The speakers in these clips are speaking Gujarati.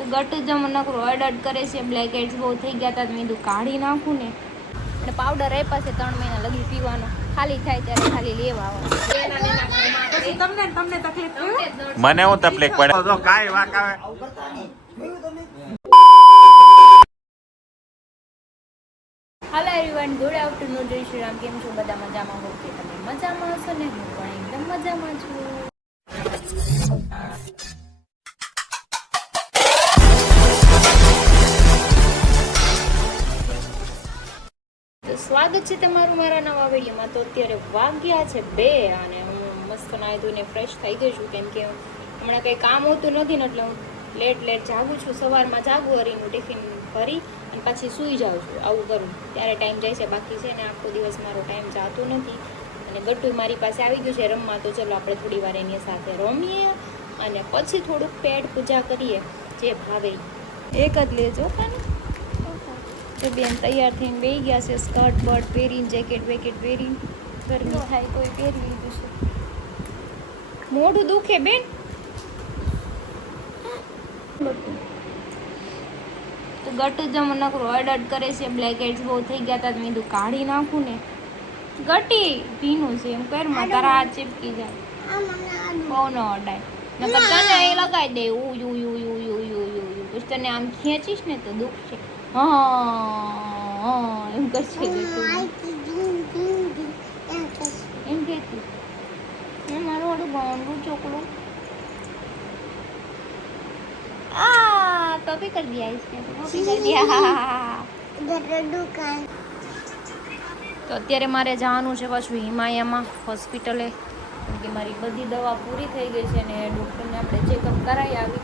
તો ગટ જમ નકરો અડ કરે છે. બ્લેક હેડ્સ બહુ થઈ ગયા હતા, મેં કીધું કાઢી નાખું ને. અને પાવડર આપ્યા છે 3 મહિના લગી પીવાનો, ખાલી થાય ત્યારે ખાલી લેવા આવવાનું. તમને તકલીફ મને હું તકલીફ પડે તો કાઈ વાક આવે. હાલો એવરીવન, ગુડ આફ્ટરનૂન, જય શ્રી રામ. કેમ છો બધા? મજામાં હો કે તમે મજામાં હશો ને? હું પણ એકદમ મજામાં છું. તો સ્વાગત છે તમારું મારા નવા વિડીયોમાં. તો અત્યારે વાગ્યા છે 2 અને હું મસ્ત નાહી ધોઈને ફ્રેશ થઈ ગઈ છું, કેમ કે હમણાં કંઈ કામ હોતું નથી ને એટલે હું લેટ જાગું છું. સવારમાં જાગું હરીનું ટિફિન ભરી અને પછી સૂઈ જાઉં છું. આવું કરું ત્યારે ટાઈમ જાય છે, બાકી છે ને આખો દિવસ મારો ટાઈમ જતો નથી. અને ગટ્ટુ મારી પાસે આવી ગયું છે રમવા, તો ચલો આપણે થોડી વાર એની સાથે રમીએ અને પછી થોડુંક પેટ પૂજા કરીએ, જે ભાવે એક જ લેજો. તો બેન તૈયાર થઈને બેસી ગયા છે, સ્કર્ટ બર્ટ પહેરીને, જેકેટ વેકેટ પહેરીને. ગરમી થાય કોઈ પહેરી લીધું છે. મોઢું દુખે બેન? તો ગટ જમ નકરો અડ કરે છે. બ્લેક હેડ્સ બહુ થઈ ગયા હતા, મેં કીધું કાઢી નાખું ને. ગટી ભીનું છે એમ કરમાં, તારા હાથ ચીપકી જાય. બહુ ન અડાય, નકર તને એ લગાવી દે. પછી તને આમ ખેંચીશ ને તો દુખશે. હા એમ કરશે. એમ કહેતી મેં મારું વાળું ગાંડું ચોકલું कॉपी कर दिया इसने, तो कॉपी कर दिया. दुकान તો અત્યારે મારે જવાનું છે પાછું હિમાયામાં હોસ્પિટલે, કેમ કે મારી બધી દવા પૂરી થઈ ગઈ છે ને ડૉક્ટરને આપણે ચેકઅપ કરાવી આવી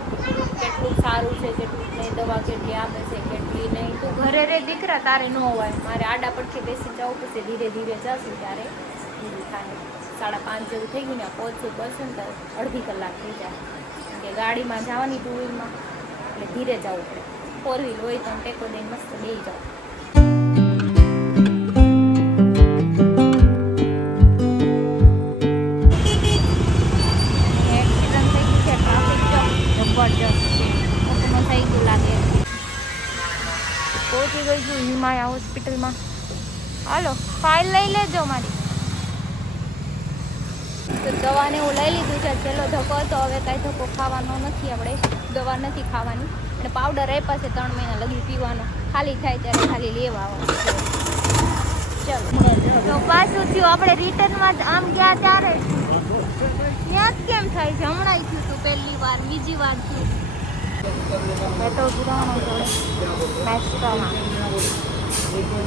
કેટલું સારું છે, કેટલું નહીં, દવા કેટલી આપે છે કેટલી નહીં. તો ઘરે રે દીકરા, તારે ન હોય, મારે આડા પડખે બેસી જવું પડશે. ધીરે ધીરે જશું ત્યારે ધીરે થાય. 5:30 જેવું થઈ ગયું ને, પહોંચવું પડશે ને તો અડધી કલાક થઈ જાય, કેમ કે ગાડીમાં જવાની 2 વ્હીલમાં એટલે ધીરે જવું પડે. 4 વ્હીલ હોય તો ટેકો દઈને મસ્ત બેસી જાવ. એક્સિડન્ટ થઈ ગયું છે, ટ્રાફિક જામ જબરજસ્ત છે, મોટું થઈ ગયું લાગે. પહોંચી ગઈ છું હિમાયા હોસ્પિટલમાં. હાલો ફાઇલ લઈ લેજો મારી. તો દવાને હું લઈ લીધું છે, છેલ્લો ધક્કો હતો. હવે કાંઈ ધક્કો ખાવાનો નથી, આપણે દવા નથી ખાવાની. અને પાવડર આપ્યા છે 3 મહિના લગી પીવાનો, ખાલી થાય ત્યારે ખાલી લેવા આવવાનું છે. ચલો તો પાછું થયું આપણે રિટર્નમાં આમ ગયા ત્યારે ત્યાં જ કેમ થાય છે? હમણાં થયું હતું પહેલી વાર, બીજી વાર થયું. મેં તો પુરાણો જોડે મેસ્ટ્રામાં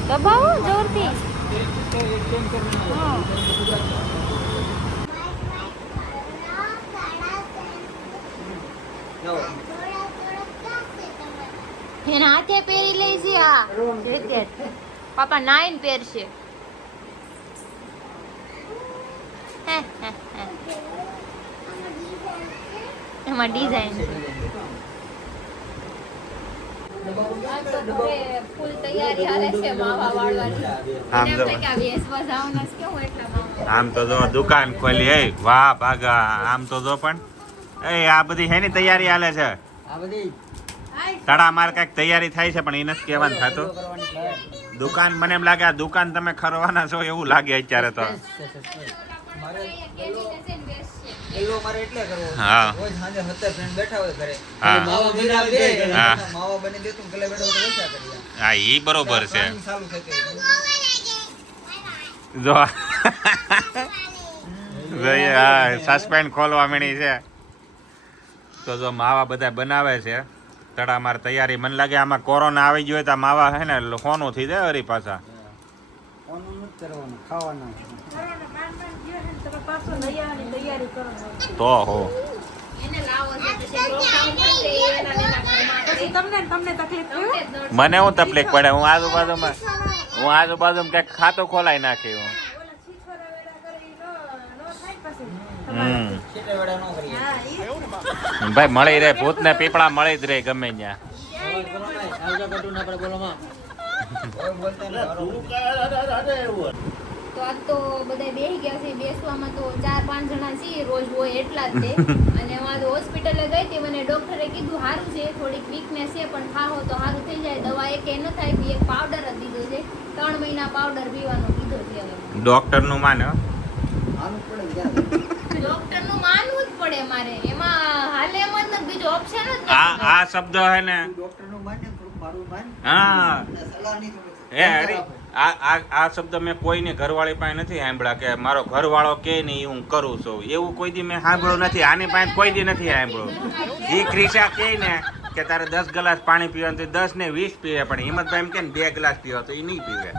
દબાવો જોરથી. હા એના હાથે પહેરી લઈ છે આ જેકેટ. પાપા 9 પહેરશે. એમાં ડિઝાઇન છે. ફૂલ તૈયારી હાલે છે માવા વાળવાની. આમ તો જો દુકાન ખોલી. હે વાહ ભાગા. આમ તો જો પણ આ બધી હેની તૈયારી હાલે છે. તડા માર કઈક તૈયારી થાય છે, પણ એ નથી કહેવાનું થતું. દુકાન મને એમ લાગે આ દુકાન તમે ખરવાના છો એવું લાગે અત્યારે તો. હા હા ઈ બરોબર છે. જો સસ્પેન્ડ ખોલવા મળી છે. તો જો માવા બધા બનાવે છે. તડામાર તૈયારી. મને લાગે આમાં કોરોના આવી ગયો તો માવા હે ને હોનું થઈ જાય હરી પાછા. તો હો મને હું તકલીફ પડે? હું આજુબાજુમાં કઈક ખાતું ખોલાઈ નાખ્યું. ભાઈ મળી રહે, ભૂત ને પીપળા મળી જ રહે ગમે ત્યાં. તો આજ તો બધા બેસી ગયા છે. બેસવામાં તો 4-5 જણા છીએ, રોજ હોય એટલા જ છે. અને આજ હોસ્પિટલે ગઈ હતી, મને ડોક્ટરે કીધું સારું છે, થોડીક વીકનેસ છે પણ ખાઓ તો સારું થઈ જાય. દવા એકે ન થાય, એક પાવડર જ દીધો છે, 3 મહિના પાવડર પીવાનો કીધો છે. હવે ડોક્ટર નું માને ડોક્ટર નું માનવું જ પડે મારે, એમાં હાલે એમ જ નથી, બીજો ઓપ્શન જ નથી. આ શબ્દ હે ને ડોક્ટર નું માન ને થોડું મારું માન હા સલાહ નહીં થોડું એ હરી આ શબ્દ મેં કોઈની ઘરવાળી પાસે નથી સાંભળ્યા કે મારો ઘરવાળો કે ને એ હું કરું છું, એવું કોઈ દી મેં સાંભળ્યું નથી. આની પાસે કોઈ દી નથી સાંભળ્યું. એ ક્રિશા કે ને કે તારે 10 ગ્લાસ પાણી પીવાનું તો 10 ને 20 પીવે, પણ હિંમતભાઈ એમ કે 2 ગ્લાસ પીવા તો એ નહીં પીવે.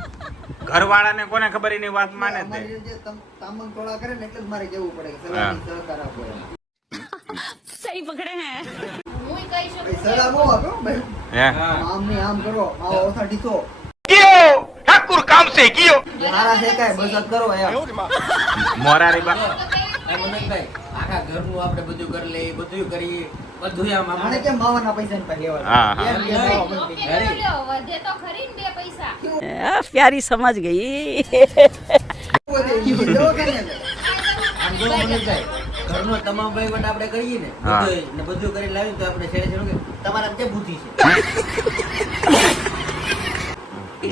ઘરવાળાને કોને ખબર એની વાત માને જ અમારી નહીં. જે તામંગ તોડા કરે ને એટલે જ મારે કેવું પડે કે સલાહ ની સહકાર આપો એમ. હું કહી શકું ભાઈ સલાહ બહુ આપ્યો ભાઈ, હે આમ ની આમ કરો, આવો ઓથા ઢીસો ઠાકુર કામ સે કયો હારા છે કાંઈ બચત કરો એમ. મોરારી બા મનોજભાઈ આખા ઘરનું આપણે બધું કરી લઈએ, બધું કરીએ, બધું આમ આને આપણે કેમ માવાના પૈસા ને પાસે લેવા હા, હા. એમ કે માવા બંધ ઓકે થઈ નો લ્યો, વધે તો ખરી ને 2 પૈસા. प्यारी समझ गई જાય. દવાખાને જાય. આમ જો મનોજભાઈ ઘરનો તમામ વહીવટ આપણે કરીએ ને હા. બધું ને બધું કરીને લાવીને તો આપણે છેડે છેડે કે તમારા કે બુદ્ધિ છે.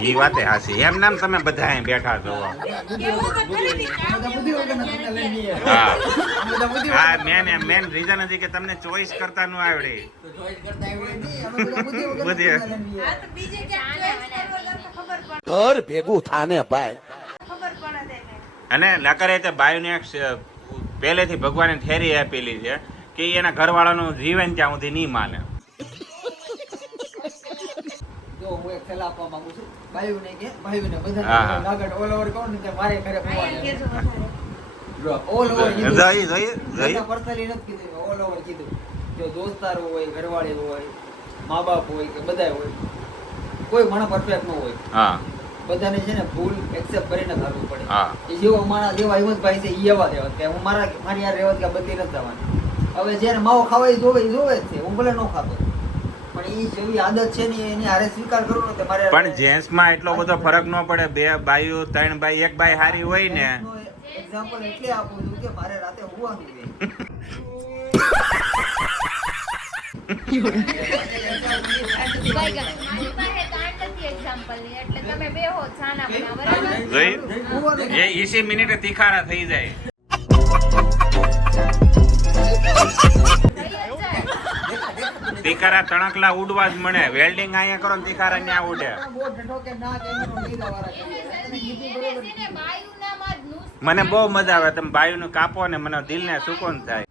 એ વાતે હાસી. એમ નામ તમે બધા અહીં બેઠા છો. આ બધા બુદ્ધિ વગરના તમને લઈ જઈએ. હા આ બધા બુદ્ધિ હા વગરના. મેન રીઝન હતી કે તમને ચોઈસ કરતા ન આવડે. તો ચોઈસ કરતા એવી નહીં, અમે બધા બુદ્ધિ વગરના બુદ્ધિ. તમને લઈ જઈએ. ઘર ભેગું થાને ભાઈ અને નકરે તે બાયુને એક પહેલેથી ભગવાને થેરી આપેલી છે કે ઈ એના ઘરવાળાનું જીવન ત્યાં સુધી નહીં માને. જો હું એક સલાહ આપવા માંગુ છું ભાઈઓને કે ભાઈઓને હા, બધા હા. લાગડ ઓલ ઓવર કહું ને તે મારે ઘરે ફોન જો ઓલ ઓવર કીધું જઈ. પર્સનલી નથી કીધું ઓલ ઓવર કીધું જો દોસ્તારો હોય ઘરવાળી હોય મા બાપ હોય કે બધા હોય કોઈ માણસ પરફેક્ટ ન હોય હા બધાને છે ને ભૂલ એક્સેપ્ટ કરીને ધારવું પડે હા. એ જેવો મારા જેવા હિંમતભાઈ છે ઈ એવા રહેવા કે હું મારી યાર રહેવા કે બદલી નથી થવાની. હવે જેને માવો ખાવા ઈ જોવે જ છે, હું ભલે ન ખાતો પણ ઈ જેવી આદત છે ને એની હારે સ્વીકાર કરવો ને તે મારે પણ જેન્ટ્સમાં એટલો બધો ફરક ન પડે. 2 બાઈઓ 3 બાઈ, 1 બાઈ હારી હોય ને એક્ઝામ્પલ એટલે આપું છું કે મારે રાતે હુવાનું છે. ભાઈ ગણ, મારી પાસે કાંડ નથી example ની, એટલે તમે બેહો છાના બના, બરાબર? જોઈ હુવાનું એ 20 મિનિટે તીખારા થઈ જાય. થઈ જ જાય. તીખારા તણકલા ઉડવા જ મળે. વેલ્ડિંગ અહીંયા કરો ને તીખારા ન્યા ઉડે. બહુ ઢંઢો કે ના કે એનું લીધા વાળા કરે. તને કીધું બરોબર. છે ને બાયુનામાં જ નુસ્ખો. મને બહુ મજા આવે. તમે બાયુનું કાપો ને મને દિલને સુકૂન થાય.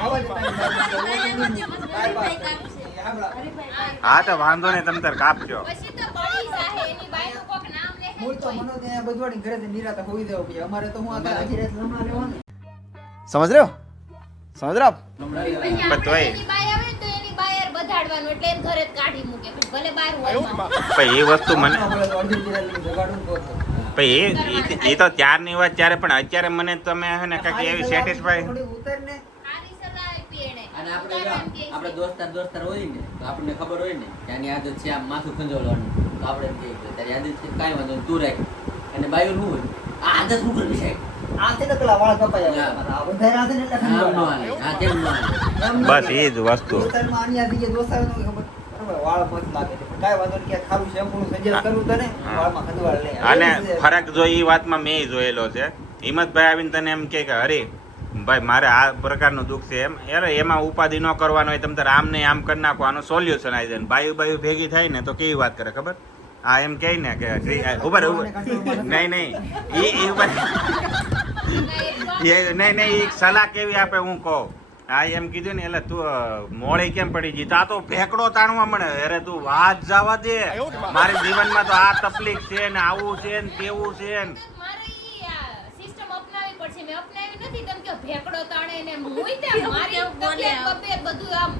આવા જ ટાઈમ બાય બાય. હા તો વાંધો નહીં, તમે તાર કાપજો. પછી તો બળી જાહે, એની બાયનું કોક નામ લે મૂળ તો મનો ત્યાં બધવાડી ઘરેથી નિરાતે હોઈ દેવું પડે. અમારે તો હું આ આખી રાત લમણા લેવાનું. સમજ રહ્યો સમજ રહ્યો પછી પણ આપણે તોય. એની બાય આવે ને તો એની બાયર બધાડવાનું, એટલે એને ઘરે જ કાઢી મૂકે, પછી ભલે બહાર હોય માં. પણ એ વસ્તુ મને ના મળે તો અડધી નિરાતે જગાડું તો તો. પણ એ તો ત્યારની વાત ત્યારે, પણ અત્યારે મને તમે હે ને કાંઈક એવી સેટિસ્ફાઈ. થોડી ઉતાર ને સારી સલાહ આપી એણે. અને આપણે ઉતારવાનું કહે છે. આપણે દોસ્તાર હોય ને તો આપણને ખબર હોય ને કે આની આદત છે આમ માથું ખંજોળવાનું, તો આપણે એમ કહીએ કે તારી આદત છે કાંઈ વાંધો નહીં, તું રાખ. અને બાયું શું હોય આ આદત શું કરવી છે આ છે ને પેલા વાળ કપાયા આ વધારે આ છે ને એટલે આમ ન ખંજવાળ. હાલે, આ તેમ ન હાલે. એમ નથી. બસ એ જ વસ્તુ. દોસ્તારમાં આની આથી જે દોસ્તાર નો ખબર બરાબર વાળ મસ્ત લાગે છે પણ કાંઈ વાંધો નહીં કે ખારું શેમ્પૂ નું સજેસ્ટ કરવું તને વાળમાં ખંજવાળ લે. અને એવું છે. ફરક જો એ વાતમાં મેં જોયેલો છે. હિંમતભાઈ આવીને તને એમ કે હરી ભાઈ મારે આ પ્રકારનું દુઃખ છે, એમ યાર એમાં ઉપાધિ ન કરવાનો હોય, તમે તારે આમ ને આમ કરી નાખો, આનું સોલ્યુશન આવી જાય. બાયું ભેગી થાય ને તો કેવી વાત કરે ખબર? આ એમ કહે ને કે ઉભર નહીં નહીં એક સલાહ કેવી આપે હું કહું. આ એમ કીધું ને એટલે તું મોડી કેમ પડી ગઈ? આ તો ફેંકડો તાણવા મળે. અરે તું વાત જવા દે. મારી જીવનમાં તો આ તકલીફ છે ને આવું છે ને તેવું છે ને. મારે ઈ આ સિસ્ટમ અપનાવવી પડશે. મેં અપનાવી નથી. તમે કે ભેકડો તાણે ને મુઈ તે મારી તબિયત બબિયત બધું આમ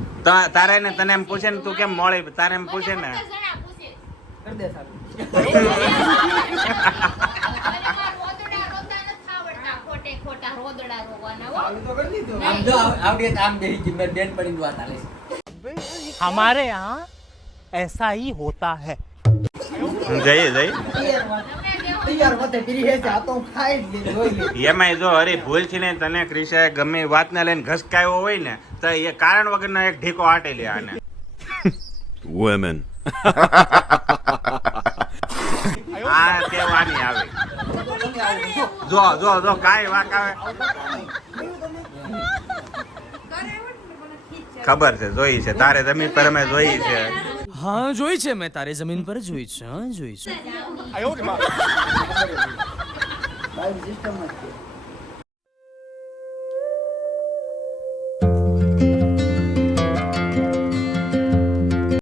તારે ને તને એમ પૂછે ને તું કેમ મોડી, તારે એમ પૂછે ને 50 જણા પૂછે. કરી દે સારું. અને મારા રોદડા રોતા નથી આવડતા, ખોટે ખોટા રોદડા રોવાના હો. આવી તો કરી દીધું. આમ જો આવડે તો આમ બેસી ગઈ, મેં બેન પડીને વાત હાલે છે. हमारे यहाँ ऐसा ही होता है જઈએ યાર વાત. તમે બેહો તૈયાર મતે પીરી હે છે આ તો હું ખાઈ જ લઈ જોઈ લે એમાંય જો અરે ભૂલ છે ને તને ક્રિશાએ ગમે એ વાતને લઈને ઘસકાયો હોય ને તો એ કારણ વગરનો એક ઢીકો આટે લે આને Women. આ કેવાની આવે જો જો જો કાઈ વાક આવે ખબર છે જોઈ છે તારે જમીન પર અમે જોઈ છે હા જોઈ છે મેં તારે જમીન પર જોઈ છે હા જોઈ છે બાઈ સિસ્ટમ જ છે